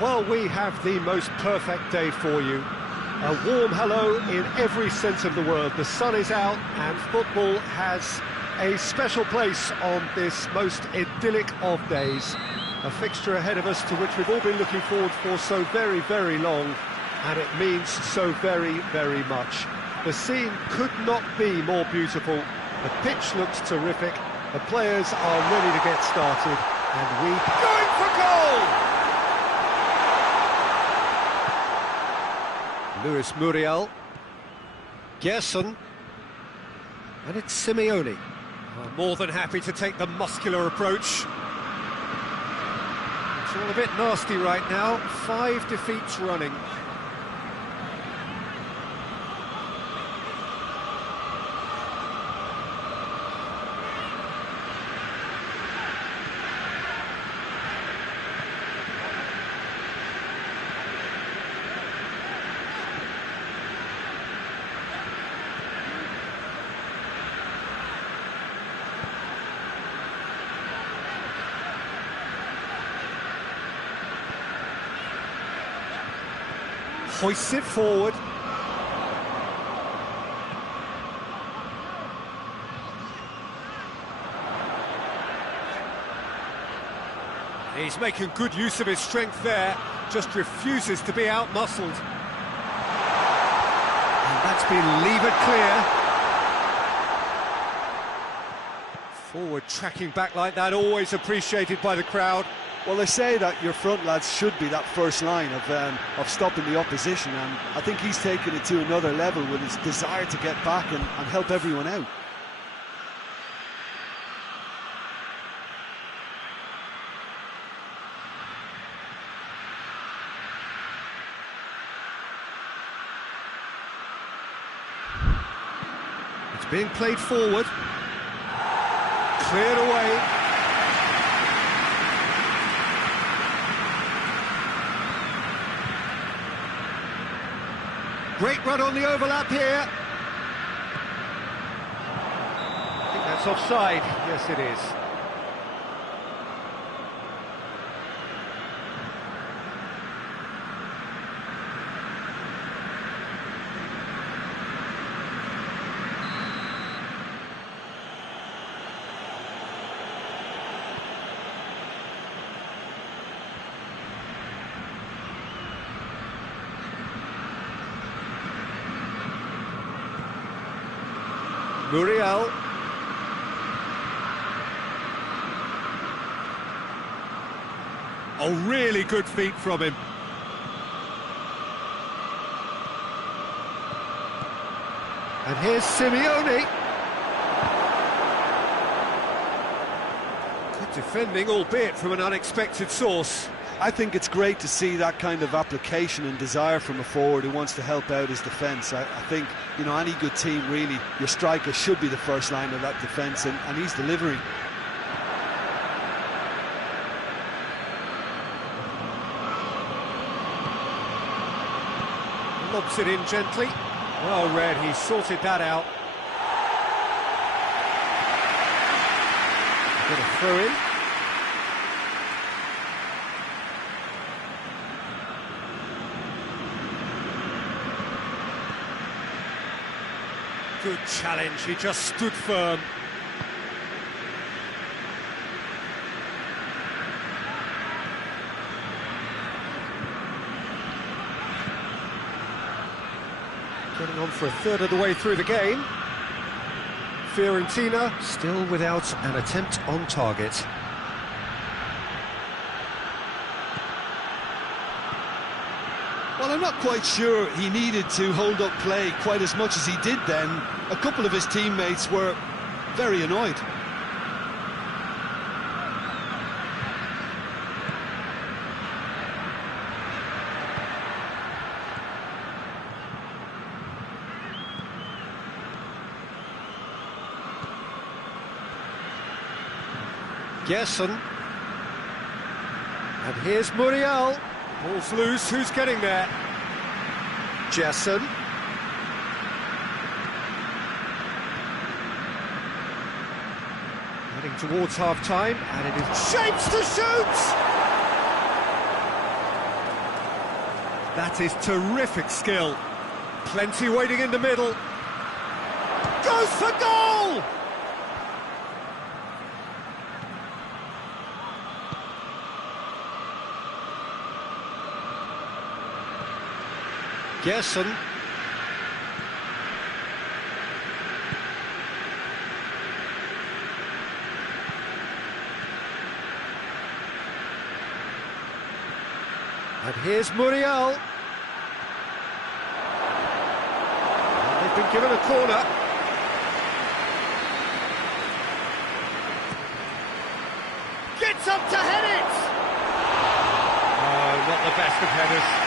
Well, we have the most perfect day for you. A warm hello in every sense of the word. The sun is out and football has a special place on this most idyllic of days. A fixture ahead of us to which we've all been looking forward for so very, very long, and it means so very, very much. The scene could not be more beautiful. The pitch looks terrific. The players are ready to get started, and we going for goal! Luis Muriel, Gerson, and it's Simeone. More than happy to take the muscular approach. It's all a bit nasty right now, 5 defeats running. Hoists it forward. He's making good use of his strength there, just refuses to be out-muscled. And that's been levered clear. Forward tracking back like that, always appreciated by the crowd. Well, they say that your front lads should be that first line of stopping the opposition, and I think he's taken it to another level with his desire to get back and help everyone out. It's being played forward. Cleared away. Great run on the overlap here. I think that's offside. Yes, it is. Muriel. Oh, really good feet from him. And here's Simeone. Good defending, albeit from an unexpected source. I think it's great to see that kind of application and desire from a forward who wants to help out his defence. I think, you know, any good team, really, your striker should be the first line of that defence, and he's delivering. Lobs it in gently. Well read, he sorted that out. Bit of throw in. Good challenge, he just stood firm. Getting on for a third of the way through the game. Fiorentina still without an attempt on target. Well, I'm not quite sure he needed to hold up play quite as much as he did then. A couple of his teammates were very annoyed. Gerson. And here's Muriel. Ball's loose, who's getting there? Gerson. Heading towards half-time, and it is shapes to shoot! That is terrific skill. Plenty waiting in the middle. Goes for goal! Gerson. And here's Muriel. They've been given a corner. Gets up to head it! Oh, not the best of headers.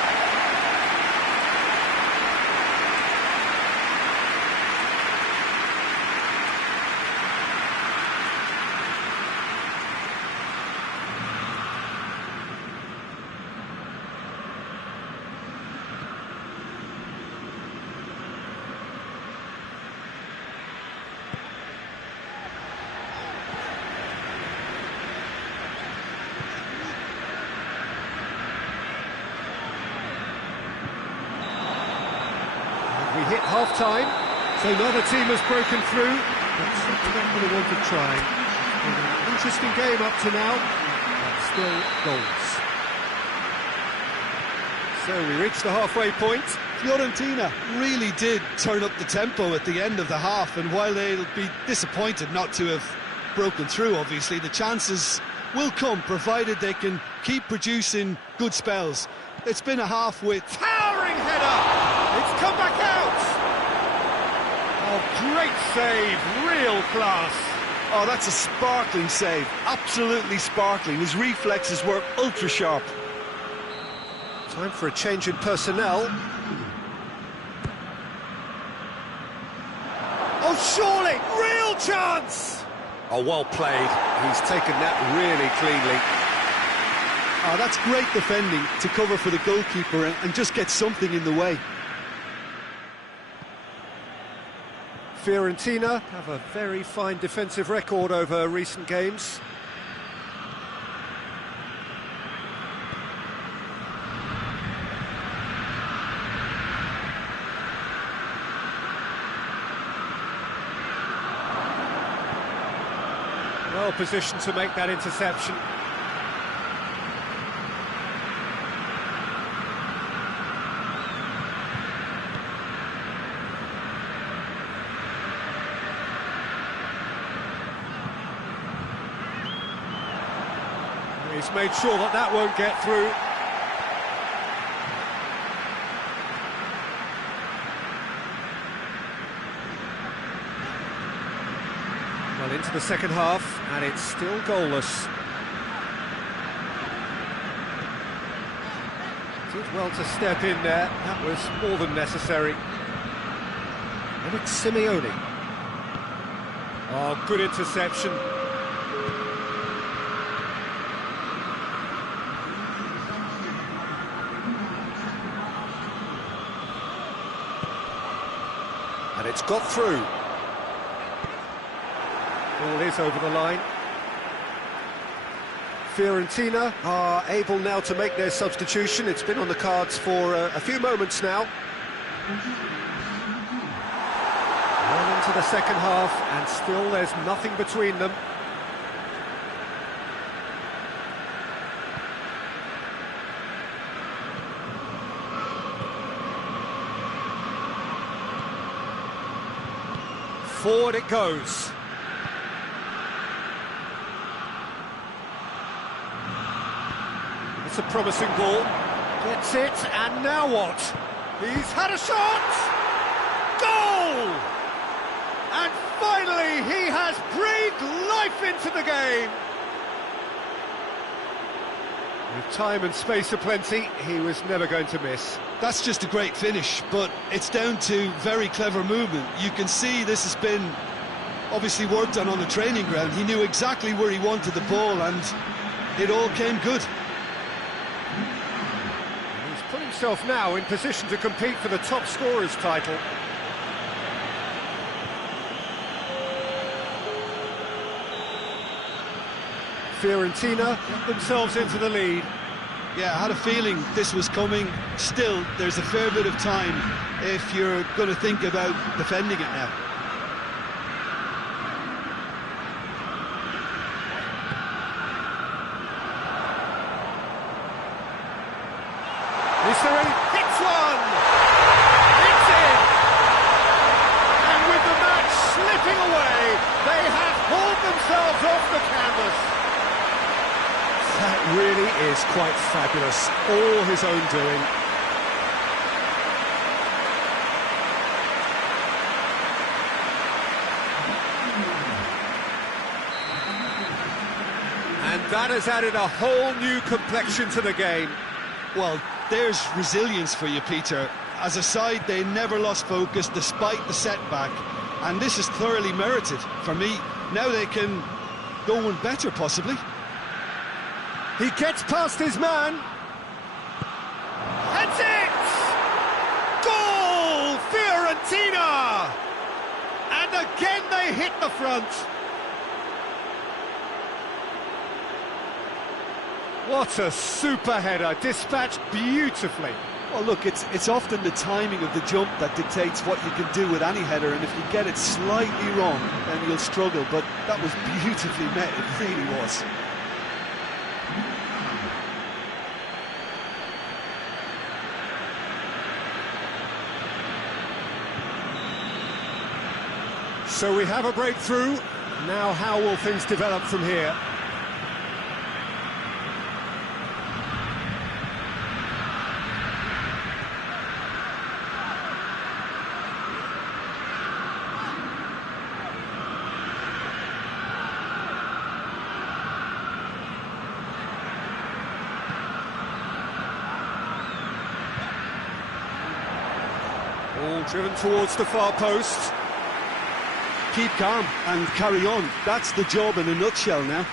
We hit half-time, so neither team has broken through, but certainly not for the want of trying. It's been an interesting game up to now, but still goals. So we reach the halfway point. Fiorentina really did turn up the tempo at the end of the half, and while they'll be disappointed not to have broken through, obviously, the chances will come, provided they can keep producing good spells. It's been a half with... Towering header! It's come back out! Oh, great save, real class. Oh, that's a sparkling save, absolutely sparkling. His reflexes were ultra-sharp. Time for a change in personnel. Oh, surely, real chance! Oh, well played. He's taken that really cleanly. Oh, that's great defending to cover for the goalkeeper and just get something in the way. Fiorentina have a very fine defensive record over recent games. Well positioned to make that interception. He's made sure that that won't get through. Well, into the second half, and it's still goalless. Did well to step in there. That was more than necessary. And it's Simeone. Oh, good interception. And it's got through. Ball is over the line. Fiorentina are able now to make their substitution. It's been on the cards for a few moments now. Well into the second half, and still there's nothing between them. Forward it goes. It's a promising ball. Gets it, and now what? He's had a shot! Goal! And finally, he has breathed life into the game. With time and space aplenty, he was never going to miss. That's just a great finish, but it's down to very clever movement. You can see this has been obviously worked on the training ground. He knew exactly where he wanted the ball, and it all came good. He's put himself now in position to compete for the top scorer's title. Fiorentina get themselves into the lead. Yeah, I had a feeling this was coming. Still, there's a fair bit of time if you're going to think about defending it now. Is there any... Hits one! It's in! And with the match slipping away, they have hauled themselves off the canvas. That really is quite fabulous. All his own doing. And that has added a whole new complexion to the game. Well, there's resilience for you, Peter. As a side, they never lost focus despite the setback, and this is thoroughly merited for me. Now they can go one better, possibly. He gets past his man. That's it! Goal! Fiorentina! And again they hit the front. What a super header, dispatched beautifully. Well, look, it's often the timing of the jump that dictates what you can do with any header, and if you get it slightly wrong, then you'll struggle, but that was beautifully met, it really was. So we have a breakthrough. Now how will things develop from here? All driven towards the far post. Keep calm and carry on. That's the job in a nutshell now.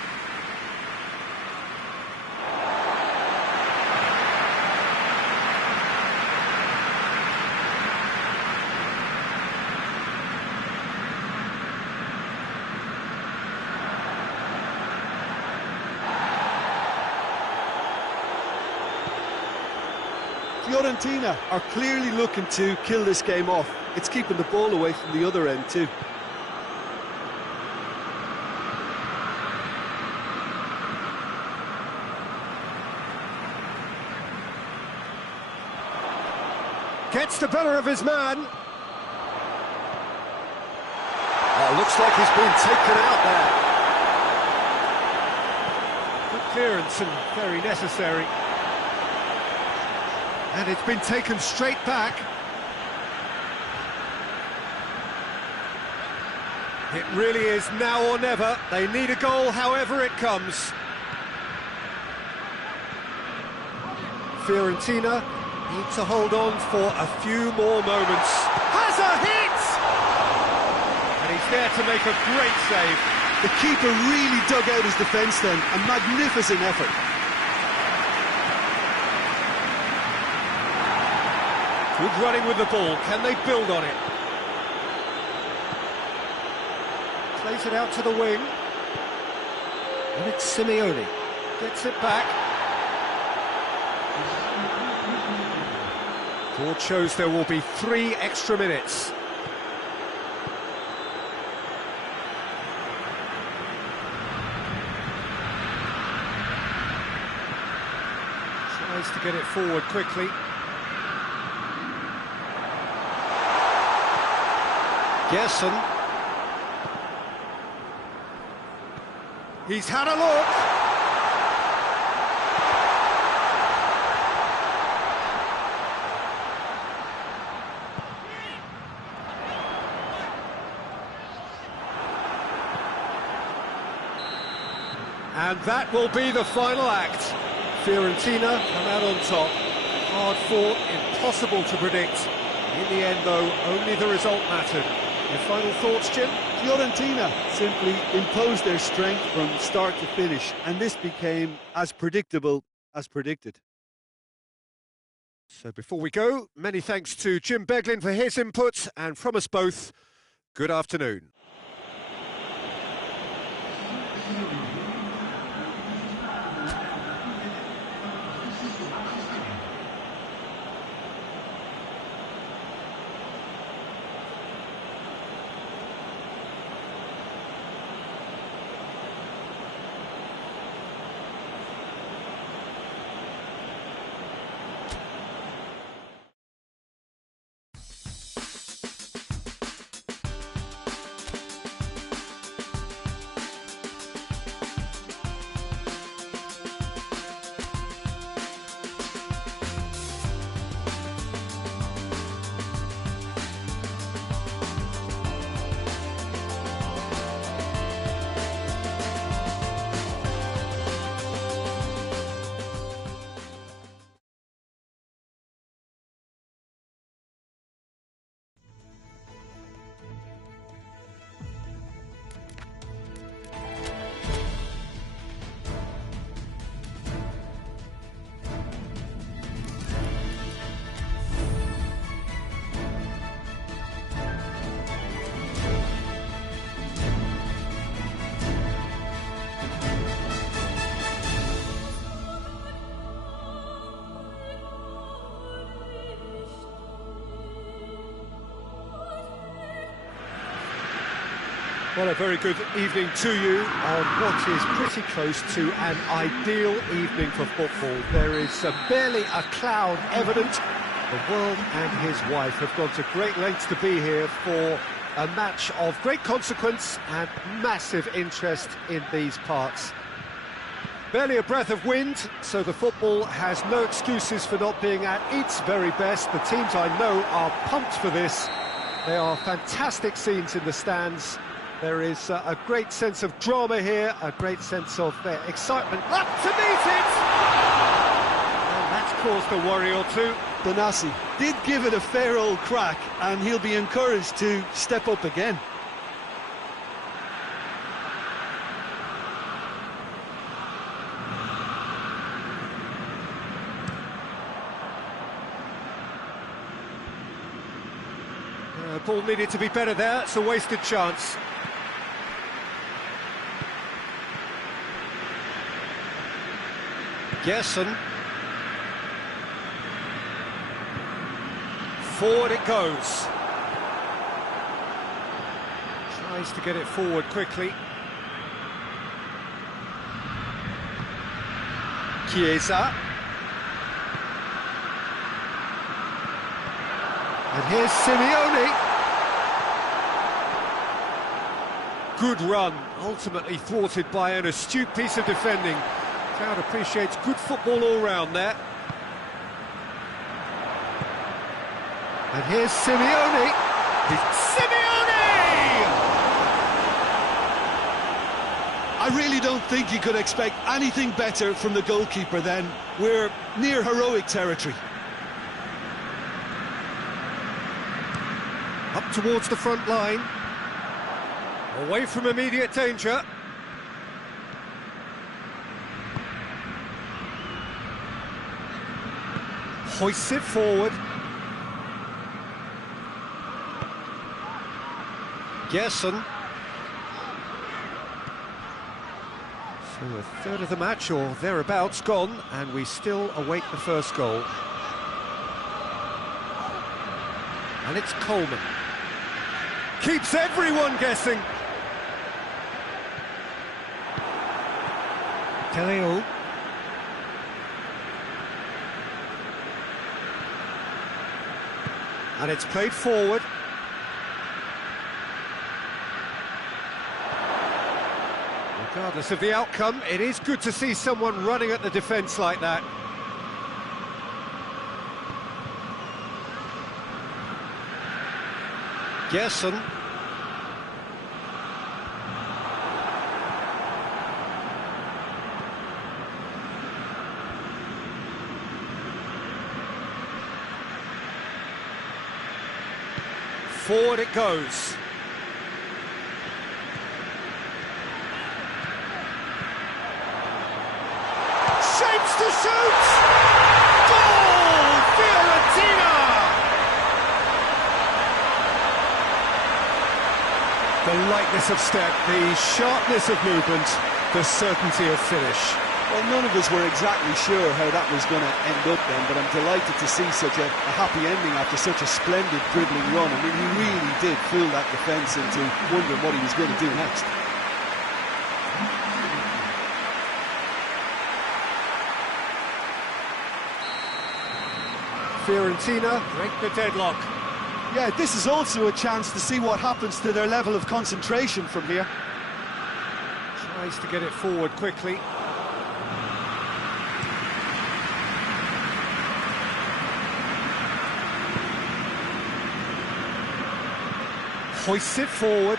Fiorentina are clearly looking to kill this game off. It's keeping the ball away from the other end too. Gets the better of his man. Oh, looks like he's been taken out there. Good clearance and very necessary. And it's been taken straight back. It really is now or never. They need a goal however it comes. Fiorentina need to hold on for a few more moments. Has a hit! And he's there to make a great save. The keeper really dug out his defence then. A magnificent effort. Good running with the ball. Can they build on it? Plays it out to the wing. And it's Simeone. Gets it back. Board shows there will be 3 extra minutes. Tries to get it forward quickly. Gerson. He's had a look. And that will be the final act. Fiorentina come out on top. Hard fought, impossible to predict. In the end, though, only the result mattered. Your final thoughts, Jim? Fiorentina simply imposed their strength from start to finish, and this became as predictable as predicted. So before we go, many thanks to Jim Beglin for his input, and from us both, good afternoon. Well, a very good evening to you on what is pretty close to an ideal evening for football. There is barely a cloud evident. The world and his wife have gone to great lengths to be here for a match of great consequence and massive interest in these parts. Barely a breath of wind, so the football has no excuses for not being at its very best. The teams I know are pumped for this. They are fantastic scenes in the stands. There is a great sense of drama here, a great sense of excitement. Up to meet it! And that's caused a worry or two. Benassi did give it a fair old crack, and he'll be encouraged to step up again. Ball needed to be better there, it's a wasted chance. Gerson. Forward it goes. Tries to get it forward quickly. Chiesa. And here's Simeone. Good run, ultimately thwarted by an astute piece of defending. Crowd appreciates good football all round there. And here's Simeone. Simeone! I really don't think you could expect anything better from the goalkeeper then. We're near heroic territory. Up towards the front line. Away from immediate danger. Hoists it forward. Gerson. So a third of the match or thereabouts gone, and we still await the first goal. And it's Coleman. Keeps everyone guessing. Teleo. And it's played forward. Regardless of the outcome, it is good to see someone running at the defence like that. Gerson. Forward it goes. Shapes to shoot! Goal! Fiorentina! The lightness of step, the sharpness of movement, the certainty of finish. Well, none of us were exactly sure how that was going to end up then, but I'm delighted to see such a happy ending after such a splendid dribbling run. I mean, he really did fool that defence into wondering what he was going to do next. Fiorentina break the deadlock. Yeah, this is also a chance to see what happens to their level of concentration from here. Tries to get it forward quickly. Hoists it forward,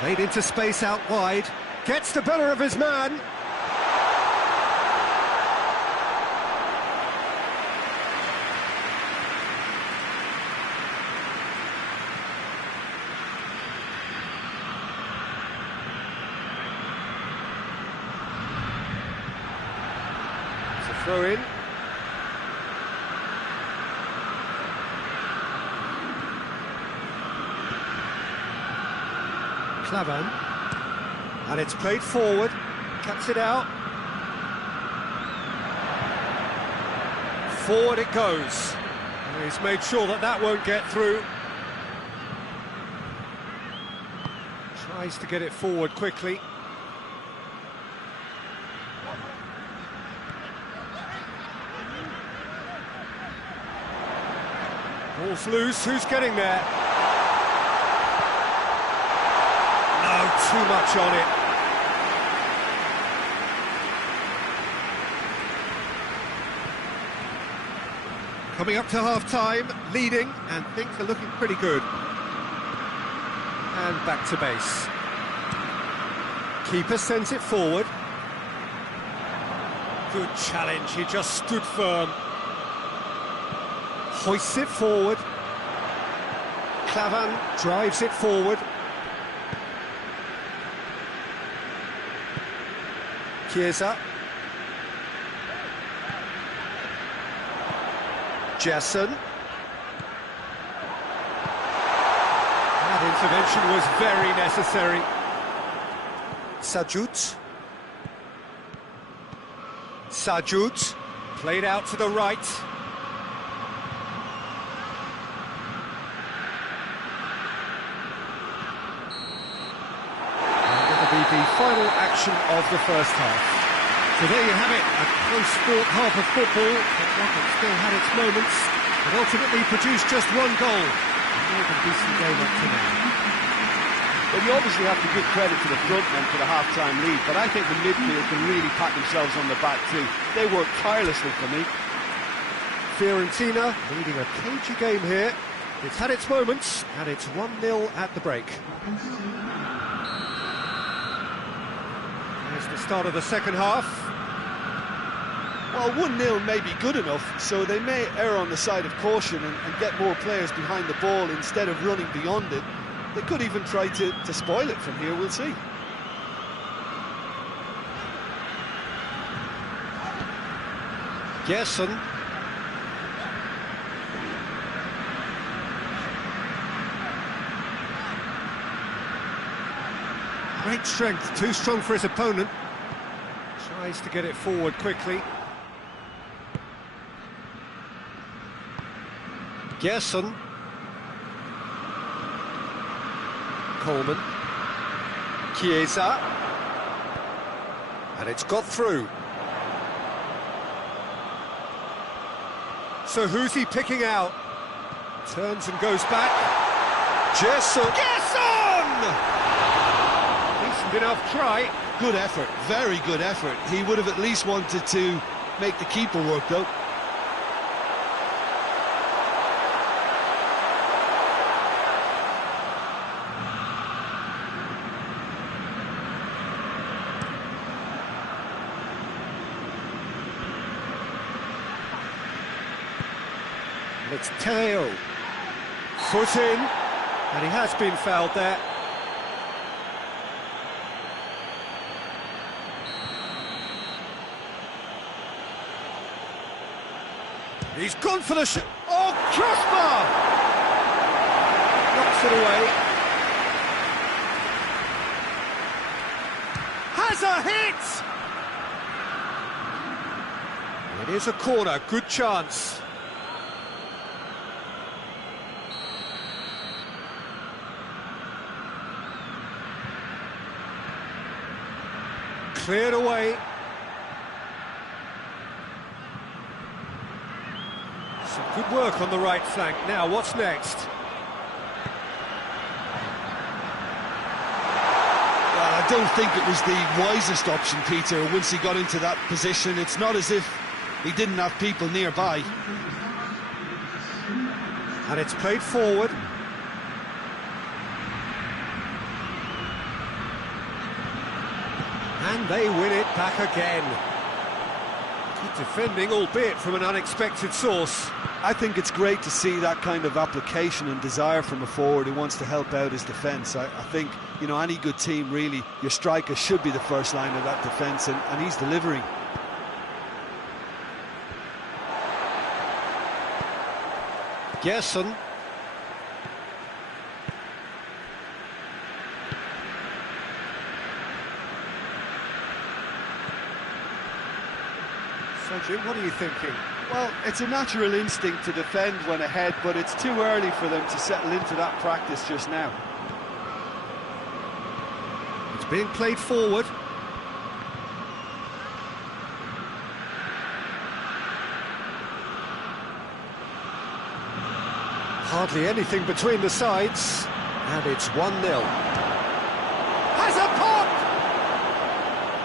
played into space out wide, gets the better of his man. It's a throw in. Clavan, and it's played forward, cuts it out. Forward it goes. And he's made sure that that won't get through. Tries to get it forward quickly. Ball's loose, who's getting there? No, too much on it. Coming up to half-time, leading, and things are looking pretty good. And back to base. Keeper sends it forward. Good challenge, he just stood firm. Hoists it forward. Clavan drives it forward. Chiesa. Jason. That intervention was very necessary. Sajut. Played out to the right. And it'll be the final action of the first half. So there you have it, a close-fought half of football, but one that still had its moments, and ultimately produced just one goal. A more than decent game up to now. Well, you obviously have to give credit to the front men for the half-time lead, but I think the midfield can really pat themselves on the back too. They work tirelessly for me. Fiorentina leading a cagey game here. It's had its moments, and it's 1-0 at the break. There's the start of the second half. Well, 1-0 may be good enough, so they may err on the side of caution and get more players behind the ball instead of running beyond it. They could even try to spoil it from here, we'll see. Gerson. Great strength, too strong for his opponent. Tries to get it forward quickly. Gerson. Coleman. Chiesa. And it's got through. So who's he picking out? Turns and goes back. Gerson. Gerson! Decent enough try. Good effort, very good effort. He would have at least wanted to make the keeper work, though. It's Teo. Foot in, and he has been fouled there. He's gone for the shot. Oh, crossbar! Knocks it away. Has a hit! It is a corner, good chance. Cleared away. Some good work on the right flank. Now, what's next? Well, I don't think it was the wisest option, Peter, once he got into that position. It's not as if he didn't have people nearby. And it's played forward. And they win it back again. Good defending, albeit from an unexpected source. I think it's great to see that kind of application and desire from a forward who wants to help out his defence. I think, you know, any good team, really, your striker should be the first line of that defence, and he's delivering. Gerson. So, Jim, what are you thinking? Well, it's a natural instinct to defend when ahead, but it's too early for them to settle into that practice just now. being played forward. Hardly anything between the sides, and it's 1-0. Has a pop!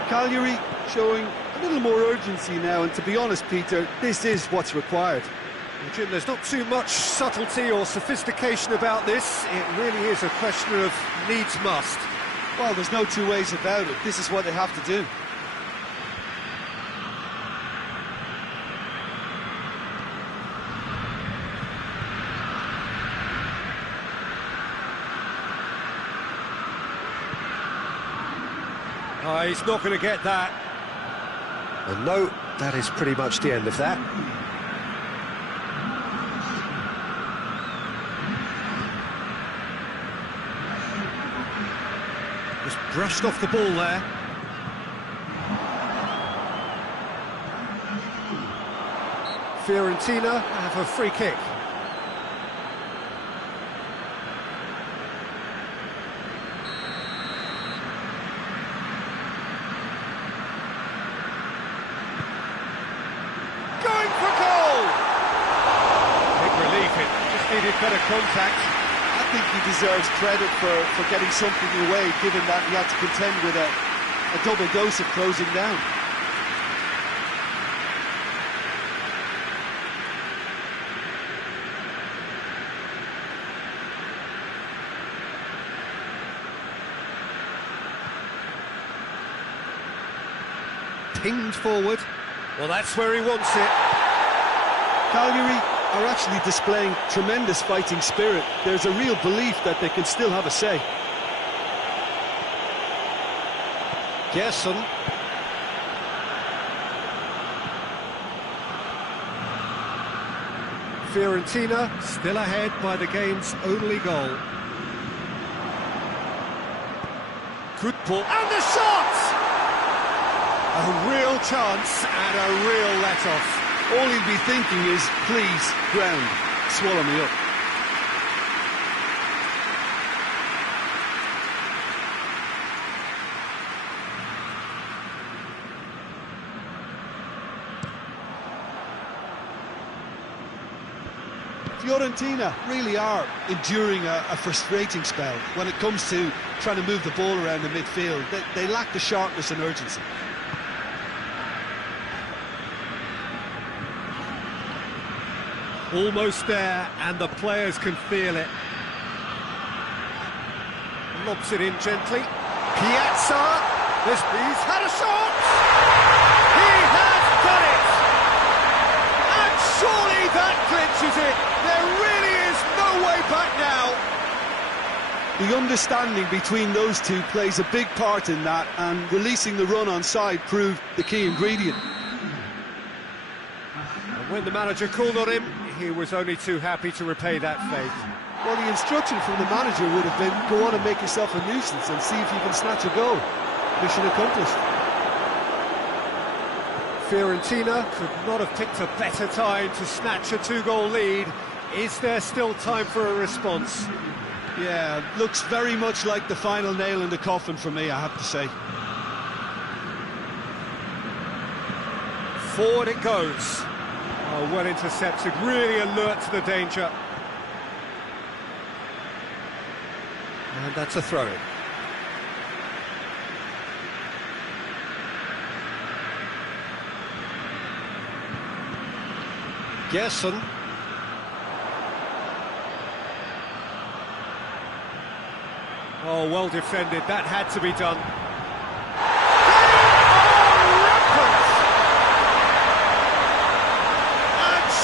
Cagliari showing a little more urgency now, and to be honest, Peter, this is what's required. Well, Jim, there's not too much subtlety or sophistication about this. It really is a question of needs must. Well, there's no two ways about it. This is what they have to do. Oh, he's not going to get that. And no, that is pretty much the end of that. Just brushed off the ball there. Fiorentina have a free kick. Needed better contact. I think he deserves credit for getting something away, given that he had to contend with a double dose of closing down. Pinged forward. Well, that's where he wants it. Cagliari are actually displaying tremendous fighting spirit. There's a real belief that they can still have a say. Gerson. Fiorentina still ahead by the game's only goal. Good ball. And the shot! A real chance and a real let-off. All he'll be thinking is, please, ground, swallow me up. Fiorentina really are enduring a frustrating spell when it comes to trying to move the ball around the midfield. They lack the sharpness and urgency. Almost there, and the players can feel it. Lobs it in gently. Piazza! He's had a shot! He has done it! And surely that clinches it! There really is no way back now! The understanding between those two plays a big part in that, and releasing the run on side proved the key ingredient. And when the manager called on him, he was only too happy to repay that fate. Well, the instruction from the manager would have been, go on and make yourself a nuisance and see if you can snatch a goal. Mission accomplished. Fiorentina could not have picked a better time to snatch a two-goal lead. Is there still time for a response? Yeah, looks very much like the final nail in the coffin for me, I have to say. Forward it goes. Oh, well intercepted, really alert to the danger. And that's a throw-in. Gerson. Oh, well defended, that had to be done.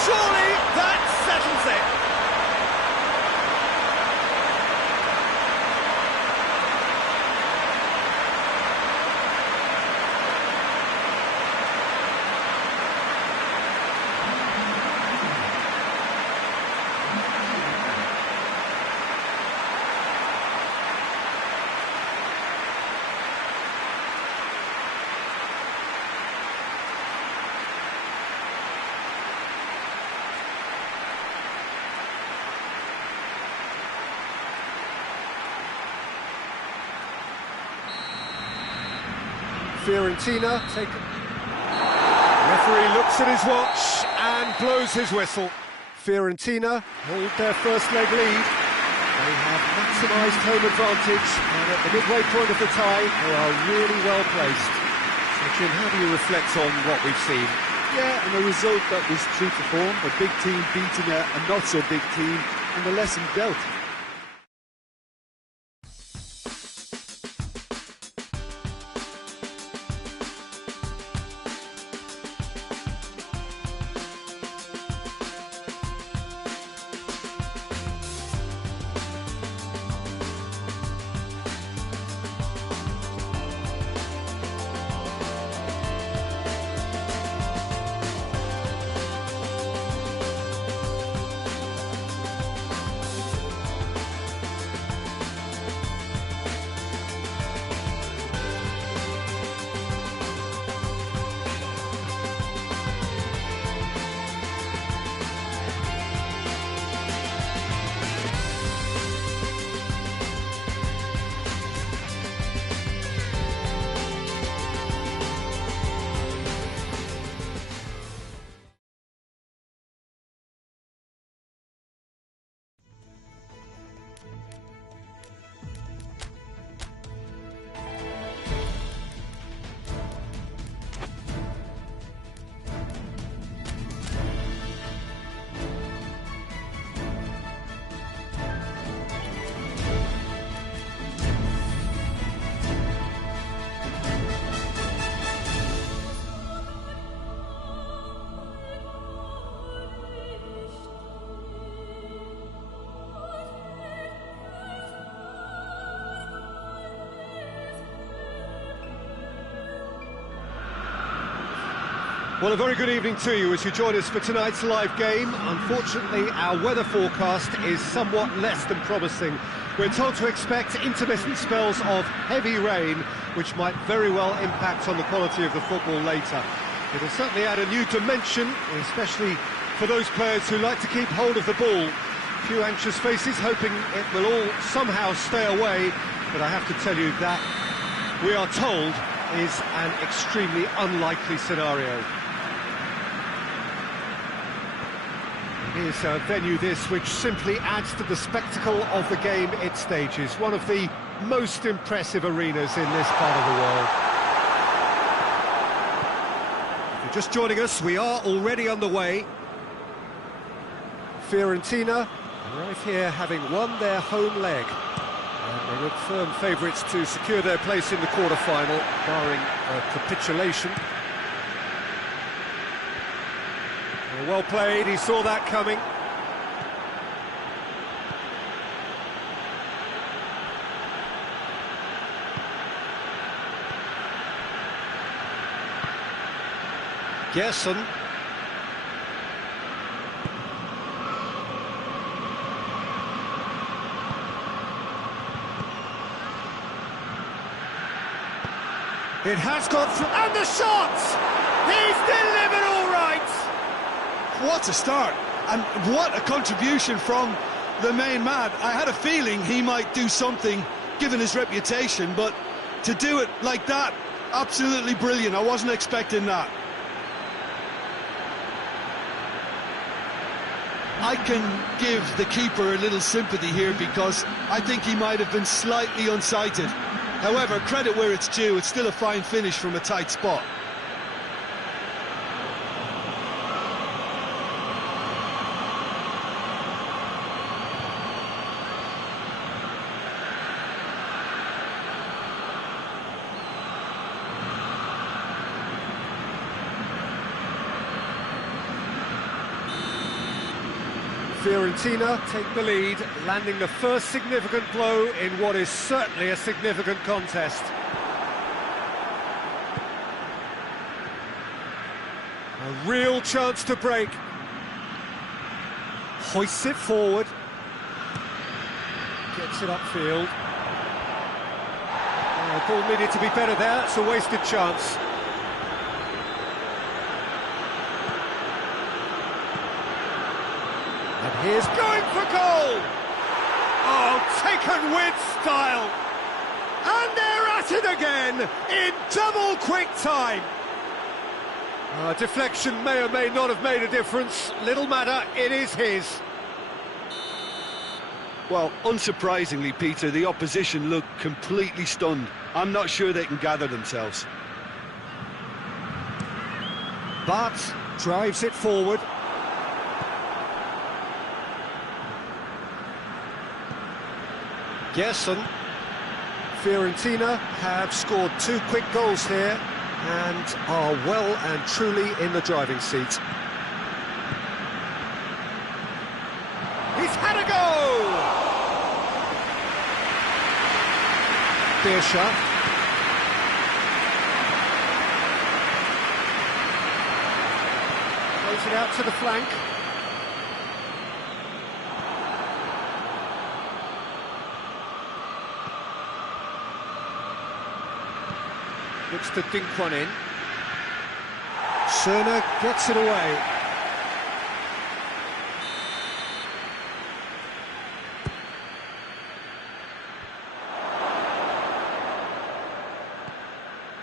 Surely that settles it. Fiorentina take... Referee looks at his watch and blows his whistle. Fiorentina hold their first leg lead. They have maximised home advantage, and at the midway point of the tie, they are really well placed. So, Jim, how do you reflect on what we've seen? Yeah, and a result that was true to form, a big team beating a not-so-big team, and the lesson dealt. Well, a very good evening to you as you join us for tonight's live game. Unfortunately, our weather forecast is somewhat less than promising. We're told to expect intermittent spells of heavy rain, which might very well impact on the quality of the football later. It'll certainly add a new dimension, especially for those players who like to keep hold of the ball. A few anxious faces hoping it will all somehow stay away, but I have to tell you that we are told is an extremely unlikely scenario. Here's a venue this which simply adds to the spectacle of the game it stages. One of the most impressive arenas in this part of the world. If you're just joining us, we are already underway. Fiorentina arrive here having won their home leg. And they look firm favourites to secure their place in the quarter-final, barring a capitulation. Well played, he saw that coming. Gerson. It has gone through, and the shots! He's delivered all right! What a start, and what a contribution from the main man. I had a feeling he might do something, given his reputation, but to do it like that, absolutely brilliant. I wasn't expecting that. I can give the keeper a little sympathy here because I think he might have been slightly unsighted. However, credit where it's due, it's still a fine finish from a tight spot. Fiorentina take the lead, landing the first significant blow in what is certainly a significant contest. A real chance to break. Hoists it forward. Gets it upfield. Ball needed to be better there, it's a wasted chance. And here's going for goal! Oh, taken with style! And they're at it again in double quick time. Deflection may or may not have made a difference. Little matter, it is his. Well, unsurprisingly, Peter, the opposition look completely stunned. I'm not sure they can gather themselves. But drives it forward. Gerson. Fiorentina have scored 2 quick goals here and are well and truly in the driving seat. He's had a go! Beershot. Throws it out to the flank. Looks to dink one in. Cerner gets it away.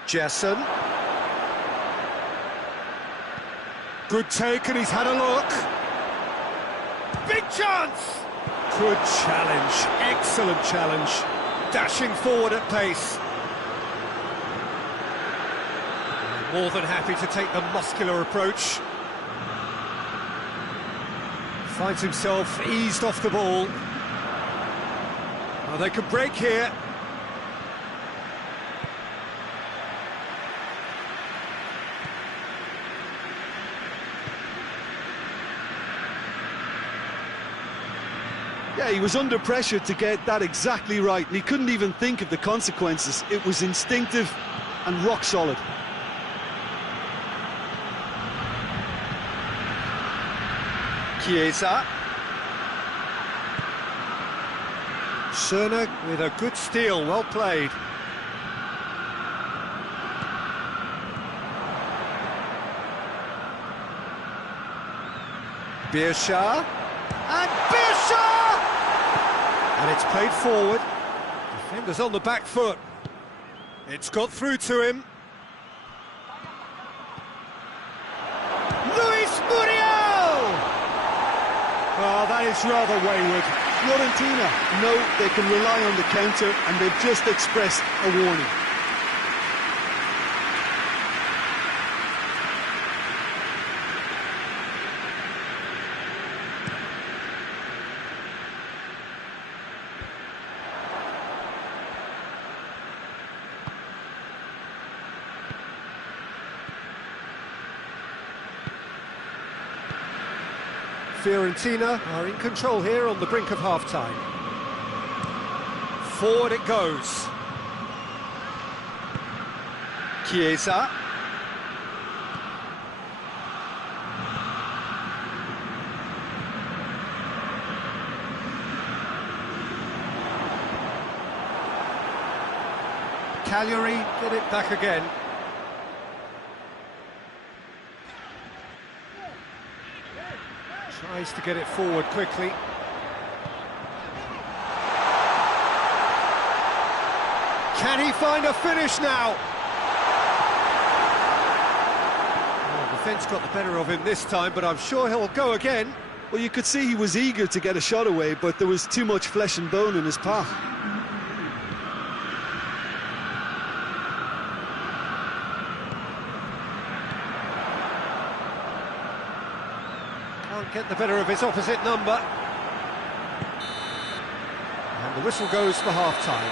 Gerson. Good take, and he's had a look. Big chance! Good challenge, excellent challenge. Dashing forward at pace. More than happy to take the muscular approach. Finds himself eased off the ball. Oh, they could break here. Yeah, he was under pressure to get that exactly right, and he couldn't even think of the consequences. It was instinctive and rock solid. Chiesa. Cerner with a good steal, well played. Beershot. And Beershot! And it's played forward. Defender's on the back foot. It's got through to him. Oh, that is rather wayward. Fiorentina know they can rely on the counter, and they've just expressed a warning. Fiorentina are in control here on the brink of half-time. Forward it goes. Chiesa. Cagliari get it back again. Tries to get it forward quickly. Can he find a finish now? Well, the defence got the better of him this time, but I'm sure he'll go again. Well, you could see he was eager to get a shot away, but there was too much flesh and bone in his path. Can't get the better of his opposite number. And the whistle goes for half-time.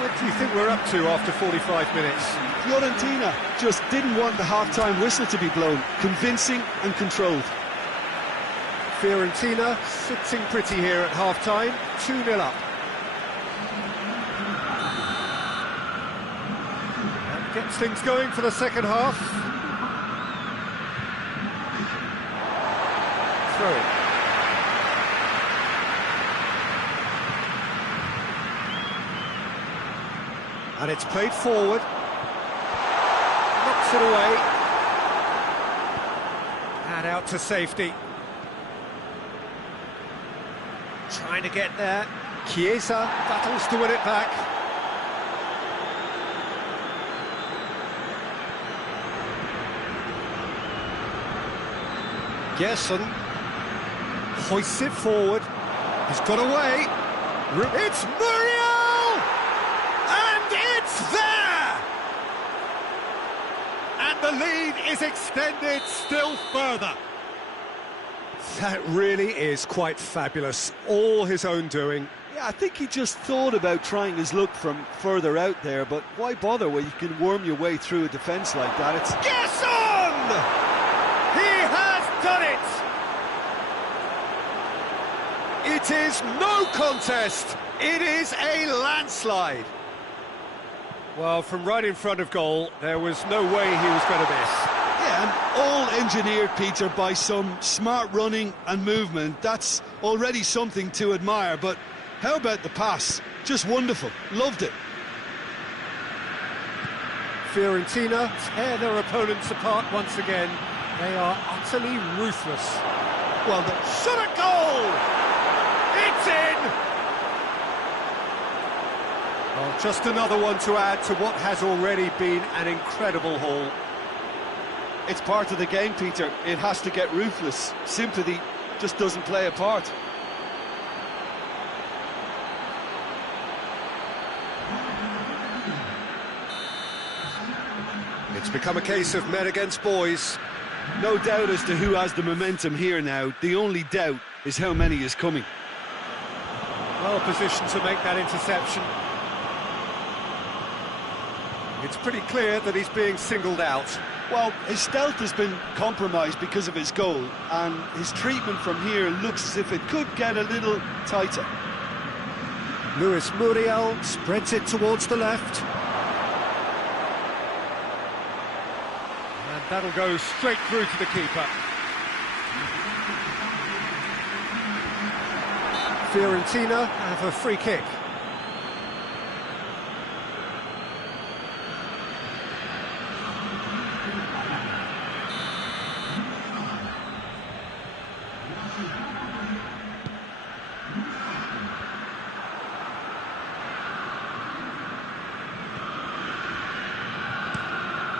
What do you think we're up to after 45 minutes? Fiorentina just didn't want the half-time whistle to be blown. Convincing and controlled. Fiorentina sitting pretty here at half-time, 2-0 up. That gets things going for the second half. Throw. And it's played forward. Knocks it away. And out to safety. Trying to get there. Chiesa battles to win it back. Gerson hoists it forward. He's got away. It's Muriel! And it's there! And the lead is extended still further. That really is quite fabulous. All his own doing. Yeah, I think he just thought about trying his luck from further out there, but why bother when you can worm your way through a defence like that? It's Gerson! He has done it! It is no contest. It is a landslide. Well, from right in front of goal, there was no way he was going to miss. Yeah, and all engineered, Peter, by some smart running and movement. That's already something to admire, but how about the pass? Just wonderful. Loved it. Fiorentina tear their opponents apart once again. They are utterly ruthless. Well, the Shot at goal! It's in! Well, just another one to add to what has already been an incredible haul. It's part of the game, Peter. It has to get ruthless. Sympathy just doesn't play a part. It's become a case of men against boys. No doubt as to who has the momentum here now. The only doubt is how many is coming. Well positioned to make that interception. It's pretty clear that he's being singled out. Well, his stealth has been compromised because of his goal, and his treatment from here looks as if it could get a little tighter. Luis Muriel spreads it towards the left. And that'll go straight through to the keeper. Fiorentina have a free kick.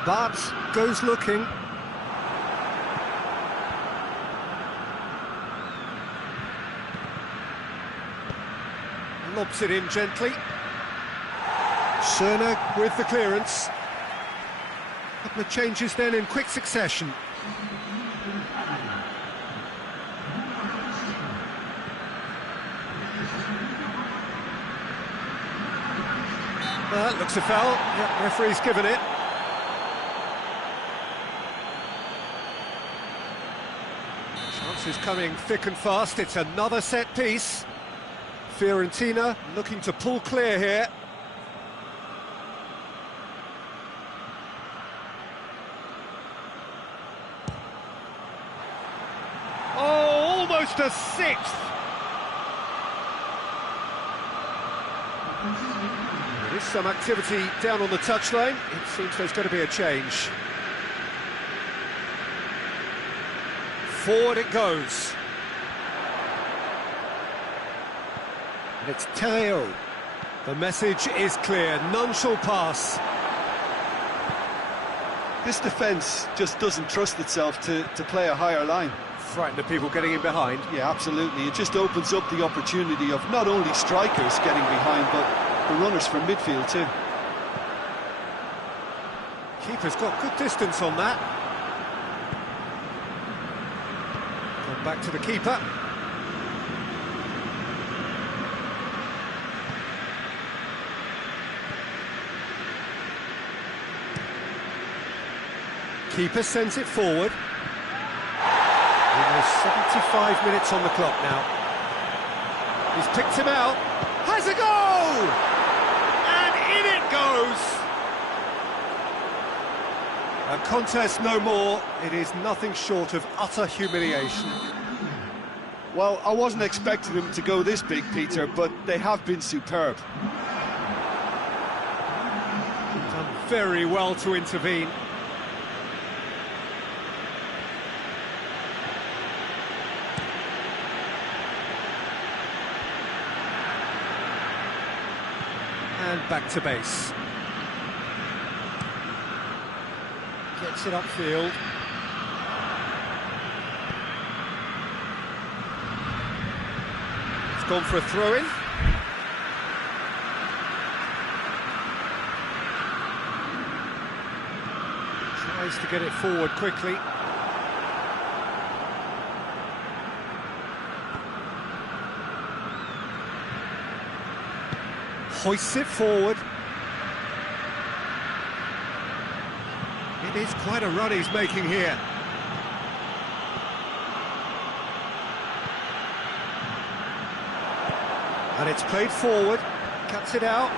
But goes looking. Lobs it in gently. Schöne with the clearance. A couple of changes then in quick succession. Looks a foul. Yep, referee's given it. Chances coming thick and fast. It's another set piece. Fiorentina looking to pull clear here. Oh, almost a sixth. There is some activity down on the touchline. It seems there's going to be a change. Forward it goes. And it's Terreo. The message is clear, none shall pass. This defence just doesn't trust itself to play a higher line. Frightened of people getting in behind. Yeah, absolutely. It just opens up the opportunity of not only strikers getting behind, but the runners from midfield too. Keeper's got good distance on that. Gone back to the keeper. Keeper sends it forward. Almost 75 minutes on the clock now. He's picked him out. Has a goal! And in it goes! A contest no more. It is nothing short of utter humiliation. Well, I wasn't expecting them to go this big, Peter, but they have been superb. Done very well to intervene. And back to base. Gets it upfield. Gone for a throw-in. Tries to get it forward quickly. Hoists it forward. It is quite a run he's making here. And it's played forward, cuts it out.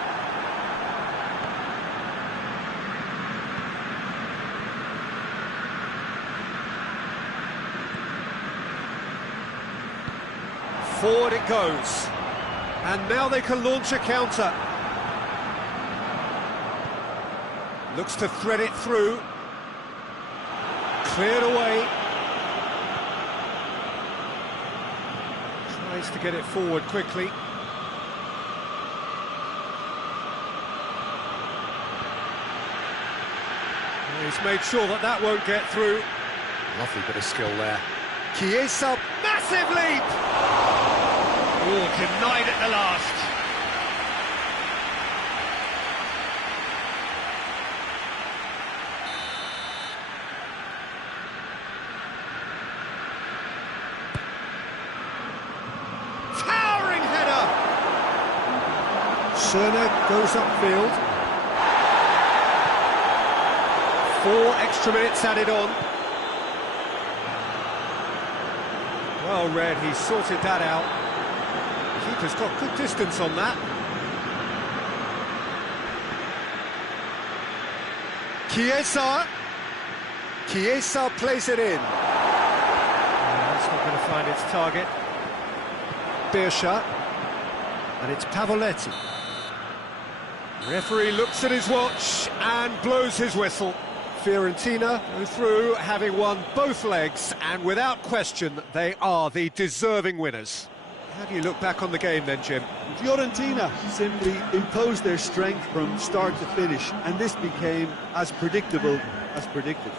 Forward it goes. And now they can launch a counter. Looks to thread it through. Cleared away. Tries to get it forward quickly. He's made sure that that won't get through. Lovely bit of skill there. Chiesa, massive leap! Oh, denied at the last. Towering header! Schöne goes upfield. 4 extra minutes added on. Well read, he sorted that out. Keeper's got good distance on that. Chiesa plays it in. That's not going to find its target. Beershot. And it's Pavoletti. Referee looks at his watch and blows his whistle. Fiorentina go through, having won both legs, and without question, they are the deserving winners. How do you look back on the game then, Jim? Fiorentina simply imposed their strength from start to finish, and this became as predictable as predicted.